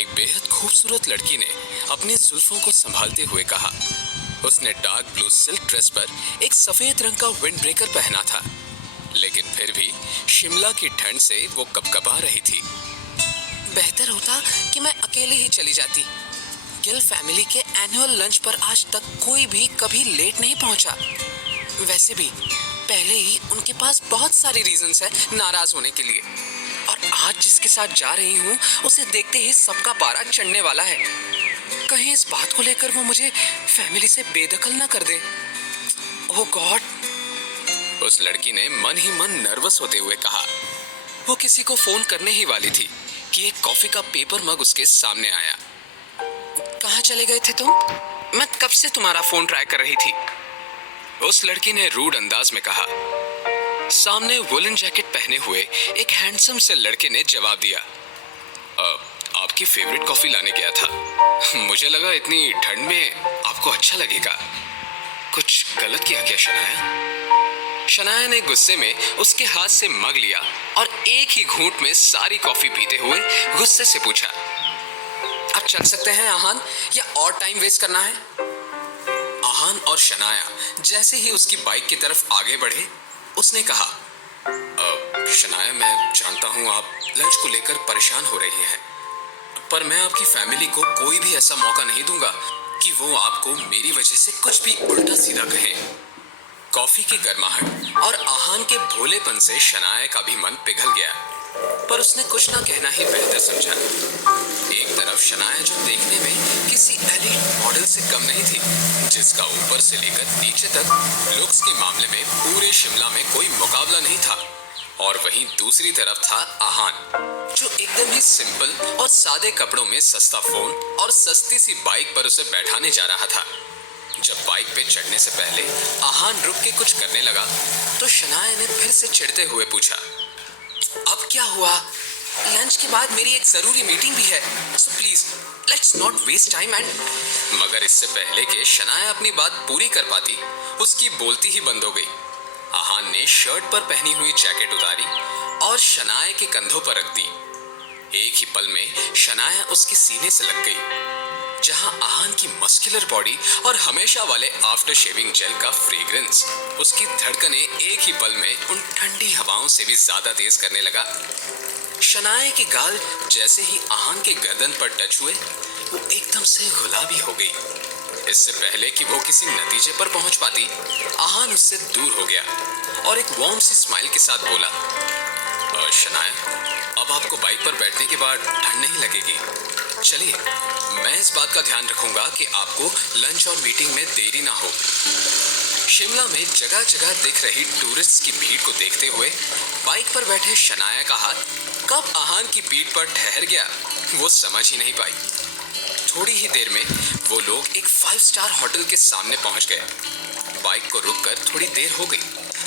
एक बेहद खूबसूरत लड़की ने अपनी जुल्फों को संभालते हुए कहा। उसने डार्क ब्लू सिल्क ड्रेस पर एक सफेद रंग का विंड ब्रेकर पहना था, लेकिन फिर भी शिमला की ठंड से वो कपकपा रही थी। बेहतर होता कि मैं अकेले ही चली जाती। गिल फैमिली के एनुअल लंच पर आज तक कोई भी कभी लेट नहीं पहुंचा। वैसे भी पहले ही उनके पास बहुत सारी रीजंस है नाराज होने के लिए, और आज जिसके साथ जा रही हूँ उसे देखते ही सबका पारा चढ़ने वाला है। कहीं इस बात को लेकर वो मुझे फैमिली से बेदखल ना कर दे। ओह गॉड, उस लड़की ने मन ही मन नर्वस होते हुए कहा। वो किसी को फोन करने ही वाली थी कि एक कॉफी का पेपर मग उसके सामने आया। कहाँ चले गए थे तुम? मैं कब से तुम्हारा फोन ट्राई कर रही थी, उस लड़की ने रूड अंदाज में कहा। सामने वुलन जैकेट पहने हुए एक हैंडसम से लड़के ने जवाब दिया, आपकी फेवरेट कॉफी लाने गया था। मुझे लगा इतनी ठंड में आपको अच्छा लगेगा। कुछ गलत किया क्या शनाया? शनाया ने गुस्से में उसके हाथ से मग लिया और एक ही घूंट में सारी कॉफी पीते हुए गुस्से से पूछा, आप चल सकते हैं आहान, या और टाइम वेस्ट करना है? आहान और शनाया जैसे ही उसकी बाइक की तरफ आगे बढ़े, उसने कहा, शनाया मैं जानता हूँ आप लंच को लेकर परेशान हो रही हैं, पर मैं आपकी फैमिली को कोई भी ऐसा मौका नहीं दूंगा कि वो आपको मेरी वजह से कुछ भी उल्टा सीधा कहे। कॉफी की गर्माहट और आहान के भोलेपन से शनाया का भी मन पिघल गया, पर उसने कुछ ना कहना ही बेहतर समझा। एक तरफ शनाया जो देखने में किसी एलीट मॉडल से कम नहीं थी, जिसका ऊपर से लेकर नीचे तक लुक्स के मामले में पूरे शिमला में कोई मुकाबला नहीं था, और वहीं दूसरी तरफ था आहान, जो एकदम ही सिंपल और सादे कपड़ों में सस्ता फोन और सस्ती सी बाइक पर उसे बैठाने जा रहा था। जब बाइक पे चढ़ने से पहले आहान रुक के कुछ करने लगा तो शनाया ने फिर से चिढ़ते हुए पूछा, अब क्या हुआ? लंच के बाद मेरी एक जरूरी मीटिंग भी है, so please let's not waste time. And मगर इससे पहले कि शनाया अपनी बात पूरी कर पाती, उसकी बोलती ही बंद हो गई। आहान ने शर्ट पर पहनी हुई जैकेट उतारी और शनाया के कंधों पर रख दी। एक ही पल में शनाया उसके सीने से लग गई, जहां आहान की मस्कुलर बॉडी और हमेशा वाले आफ्टर शेविंग जेल का फ्रेग्रेंस उसकी धड़कनें एक ही पल में उन ठंडी हवाओं से भी ज्यादा तेज करने लगा। शनाया के गाल जैसे ही आहान के गर्दन पर टच हुए, वो एकदम से गुलाबी हो गई। इससे पहले कि वो किसी नतीजे पर पहुंच पाती, आहान उससे दूर हो गया और एक वार्म सी स्माइल के साथ बोला, शनाया, अब आपको बाइक पर बैठने के बाद ठंड नहीं लगेगी। चलिए, मैं इस बात का ध्यान रखूंगा कि आपको लंच और मीटिंग में देरी ना हो। शिमला में जगह जगह दिख रही टूरिस्ट की भीड़ को देखते हुए बाइक पर बैठे शनाया का हाथ कब आहान की पीठ पर ठहर गया, वो समझ ही नहीं पाई। थोड़ी ही देर में वो लोग एक 5 स्टार होटल के सामने पहुंच गए। बाइक को रुककर थोड़ी देर हो गई,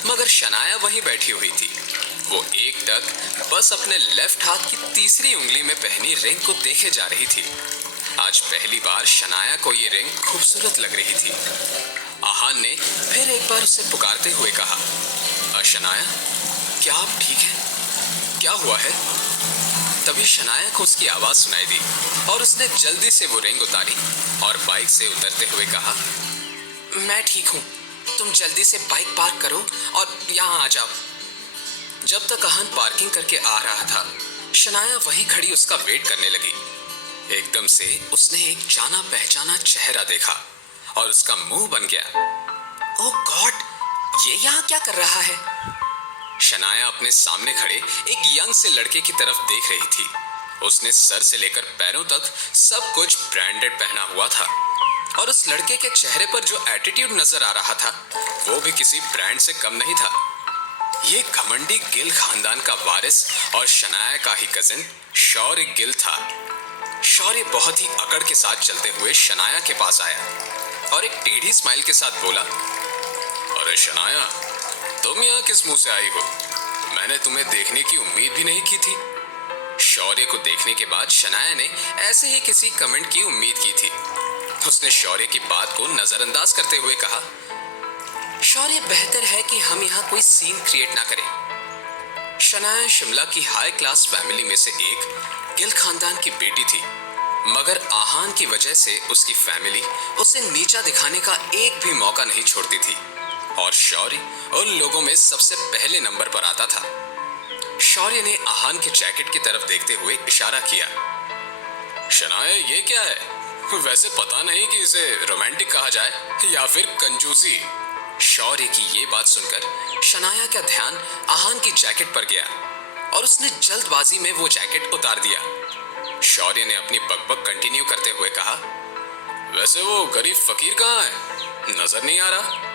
मगर शनाया वहीं बैठी हुई थी। वो एकटक बस अपने लेफ्ट हाथ की तीसरी उंगली में पहनी रिंग को देखे जा रही थी। आज पहली बार शनाया को ये रिंग खूबसूरत लग रही थी। आहान ने फिर एक बार उसे पुकारते हुए कहा, शनाया, क्या आप ठीक हैं? क्या हुआ है? तभी शनाया को उसकी आवाज सुनाई दी और उसने जल्दी से वो रिंग उतारी और बाइक से उतरते हुए कहा, मैं ठीक हूँ, तुम जल्दी से बाइक पार्क करो और यहाँ आ जाओ। जब तक आहान पार्किंग करके आ रहा था, शनाया वहीं खड़ी उसका वेट करने लगी। एकदम से उसने एक जाना पहचाना चेहरा देखा और उसका मुंह बन गया। ओह गॉड, ये यहाँ क्या कर रहा है? शनाया अपने सामने खड़े एक यंग से लड़के की तरफ देख रही थी। उसने सर से लेकर पैरों तक सब कुछ ब्रांडेड पहना हुआ था, और उस लड़के के चेहरे पर जो एटीट्यूड नजर आ रहा था, वो भी किसी ब्रांड से कम नहीं था। ये घमंडी गिल खानदान का वारिस और शनाया का ही कजिन शौर्य गिल था। शौर्य बहुत ही अकड़ के साथ चलते हुए शनाया के पास आया और एक टेढ़ी स्माइल के साथ बोला, अरे शनाया, तुम यहाँ किस मुंह से आई हो? मैंने तुम्हें देखने की उम्मीद भी नहीं की थी। शौर्य को देखने के बाद शनाया ने ऐसे ही किसी कमेंट की उम्मीद की थी। उसने शौर्य की बात को नजरअंदाज करते हुए कहा, शौर्य, बेहतर है कि हम यहाँ कोई सीन क्रिएट ना करें। शनाया शिमला की हाई क्लास फैमिली में से एक गिल खानदान की बेटी थी, मगर आहान की वजह से उसकी फैमिली उसे नीचा दिखाने का एक भी मौका नहीं छोड़ती थी और शौर्य उन लोगों में सबसे पहले नंबर पर आता था। शौर्य ने आहान के जैकेट की तरफ देखते हुए इशारा किया। शनाया, ये क्या है? वैसे पता नहीं कि इसे रोमांटिक कहा जाए या फिर कंजूसी। शौर्य की ये बात सुनकर शनाया का ध्यान आहान की जैकेट पर गया और उसने जल्दबाजी में वो जैकेट उतार दिया। शौर्य ने अपनी बकबक कंटिन्यू करते हुए कहा, वैसे वो गरीब फकीर कहाँ है? नजर नहीं आ रहा।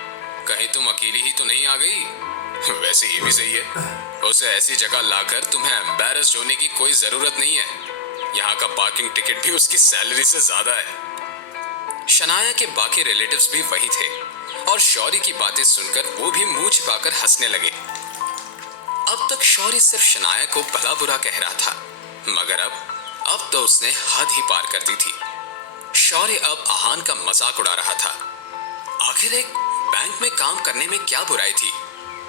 कहीं तुम अकेली ही तो नहीं आ गई? वैसे ये भी सही है, उसे ऐसी जगह लाकर तुम्हें एम्बैरस्ड होने की कोई जरूरत नहीं है। यहाँ का पार्किंग टिकट भी उसकी सैलरी से ज्यादा है। शनाया के बाकी रिलेटिव्स भी वही थे और शौर्य की बातें सुनकर वो भी मुंह छिपाकर हंसने लगे। अब तक शौर्य सिर्फ शनाया को भला बुरा कह रहा था, मगर अब तो उसने हद ही पार कर दी थी। शौर्य अब आहान का मजाक उड़ा रहा था। आखिर एक बैंक में काम करने में क्या बुराई थी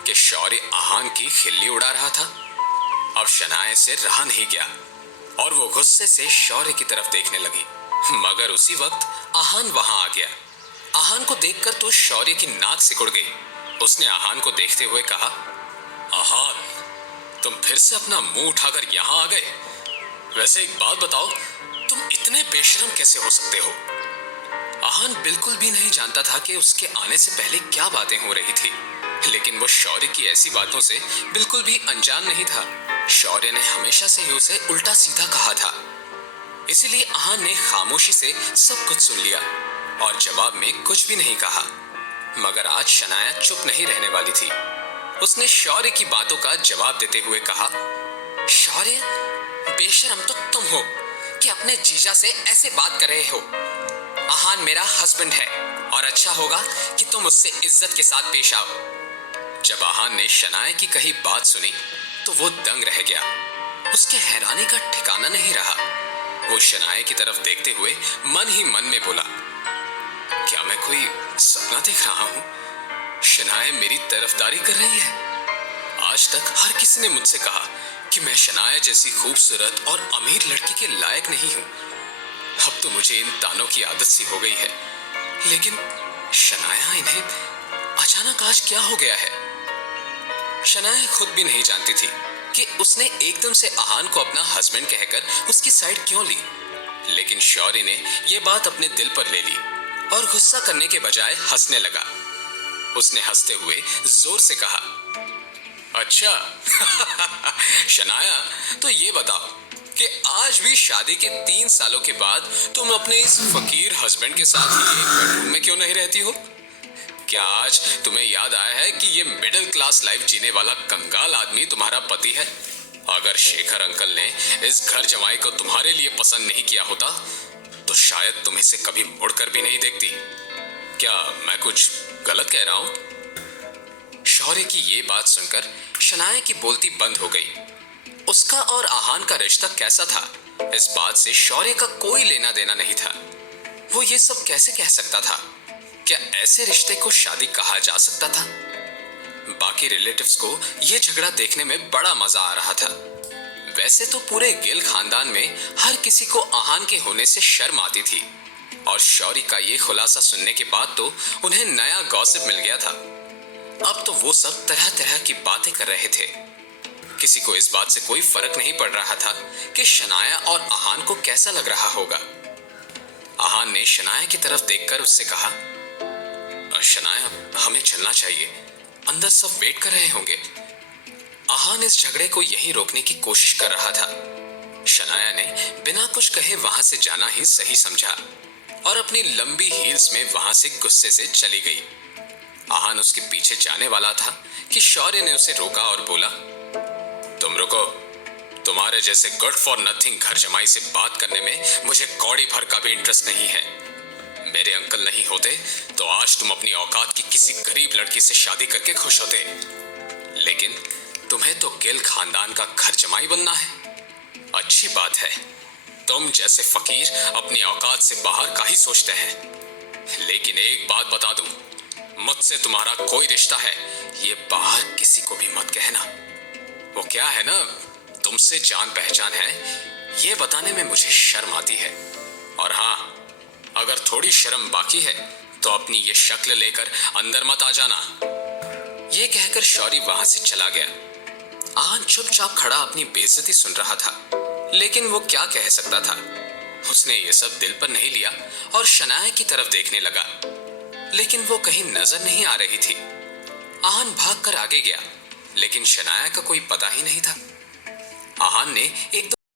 कि शौर्य आहान की खिल्ली उड़ा रहा था। अब शनाया से रहा नहीं गया और वो गुस्से से शौर्य की तरफ देखने लगी, मगर उसी वक्त आहान वहां आ गया। आहान को देखकर तो शौर्य की नाक सिकुड़ गई। उसने आहान को देखते हुए कहा, आहान, तुम फिर से अपना मुंह उठाकर यहाँ आ गए? वैसे एक बात बताओ, तुम इतने बेशरम कैसे हो सकते हो? आहान बिल्कुल भी नहीं जानता था कि उसके आने से पहले क्या बातें हो रही थी, लेकिन वो शौर्य की ऐसी बातों से बिल्कुल भी अनजान नहीं था। शौर्य ने हमेशा से ही उसे उल्टा सीधा कहा था, इसीलिए आहान ने खामोशी से सब कुछ सुन लिया और जवाब में कुछ भी नहीं कहा। मगर आज शनाया चुप नहीं रहने वाली थी। उसने शौर्य की बातों का जवाब देते हुए कहा, शौर्य, बेशरम तो तुम हो कि अपने जीजा से ऐसे बात कर रहे हो। आहान मेरा हस्बैंड है और अच्छा होगा कि तुम उससे इज्जत के साथ पेश आओ। जब आहान ने शनाया की कही बात सुनी तो वो दंग रह गया। उसके हैरानी का ठिकाना नहीं रहा। वो शनाया की तरफ देखते हुए मन ही मन में बोला, क्या मैं कोई सपना देख रहा हूँ? शनाया मेरी तरफदारी कर रही है। आज तक हर किसी ने मुझसे कहा कि मैं शनाया जैसी खूबसूरत और अमीर लड़की के लायक नहीं हूँ। अब तो मुझे इन तानों की आदत सी हो गई है, लेकिन शनाया, इन्हें अचानक आज क्या हो गया है? शनाया खुद भी नहीं जानती थी कि उसने एकदम से आहान को अपना हस्बैंड कहकर उसकी साइड क्यों ली, लेकिन शौर्य ने यह बात अपने दिल पर ले ली और गुस्सा करने के बजाय हंसने लगा। उसने हंसते हुए जोर से कहा, अच्छा शनाया, तो ये बताओ कि आज भी शादी के 3 सालों के बाद तुम अपने इस फकीर हस्बैंड के साथ ही एक बेडरूम में क्यों नहीं रहती हो? क्या आज तुम्हें याद आया है कि ये मिडिल क्लास लाइफ जीने वाला कंगाल आदमी तुम्हारा पति है? अगर शेखर अंकल ने इस घर जमाई को तुम्हारे लिए पसंद नहीं किया होता तो शायद तुम इसे कभी मुड़कर भी नहीं देखती। क्या मैं कुछ गलत कह रहा हूं? शौर्य की ये बात सुनकर शनाया की बोलती बंद हो गई। उसका और आहान का रिश्ता कैसा था, इस बात से शौर्य का कोई लेना देना नहीं था। वो ये सब कैसे कह सकता था? क्या ऐसे रिश्ते को शादी कहा जा सकता था? बाकी रिलेटिव्स को यह झगड़ा देखने में बड़ा मजा आ रहा था। वैसे तो पूरे गिल खानदान में हर किसी को आहान के होने से शर्म आती थी और शौर्य का ये खुलासा सुनने के बाद तो उन्हें नया गॉसिप मिल गया था। अब तो वो सब तरह तरह की बातें कर रहे थे। किसी को इस बात से कोई फर्क नहीं पड़ रहा था कि शनाया और आहान को कैसा लग रहा होगा। आहान ने शनाया की तरफ देखकर उससे कहा, शनाया, हमें चलना चाहिए, अंदर सब वेट कर रहे होंगे। आहान इस झगड़े को यहीं रोकने की कोशिश कर रहा था। शनाया ने बिना कुछ कहे वहां से जाना ही सही समझा और अपनी लंबी हील्स में वहां से गुस्से से चली गई। आहान उसके पीछे जाने वाला था कि शौर्य ने उसे रोका और बोला, तुम रुको, तुम्हारे जैसे गुड फॉर नथिंग घर जमाई से बात करने में मुझे कौड़ी भर का भी इंटरेस्ट नहीं है। मेरे अंकल नहीं होते तो आज तुम अपनी औकात की किसी गरीब लड़की से शादी करके खुश होते, लेकिन तुम्हें तो गिल खानदान का घर जमाई बनना है। अच्छी बात है, तुम जैसे फकीर अपनी औकात से बाहर का ही सोचते हैं। लेकिन एक बात बता दूं, मुझसे तुम्हारा कोई रिश्ता है ये बाहर किसी को भी मत कहना। वो क्या है ना, तुमसे जान पहचान है ये बताने में मुझे शर्म आती है। और हाँ, अगर थोड़ी शर्म बाकी है तो अपनी ये शक्ल लेकर अंदर मत आ जाना। ये कहकर शौरी वहां से चला गया। आहान चुपचाप खड़ा अपनी बेइज्जती सुन रहा था, लेकिन वो क्या कह सकता था। उसने ये सब दिल पर नहीं लिया और शनाया की तरफ देखने लगा, लेकिन वो कहीं नजर नहीं आ रही थी। आहान भागकर आगे गया, लेकिन शनाया का कोई पता ही नहीं था। आहान ने एक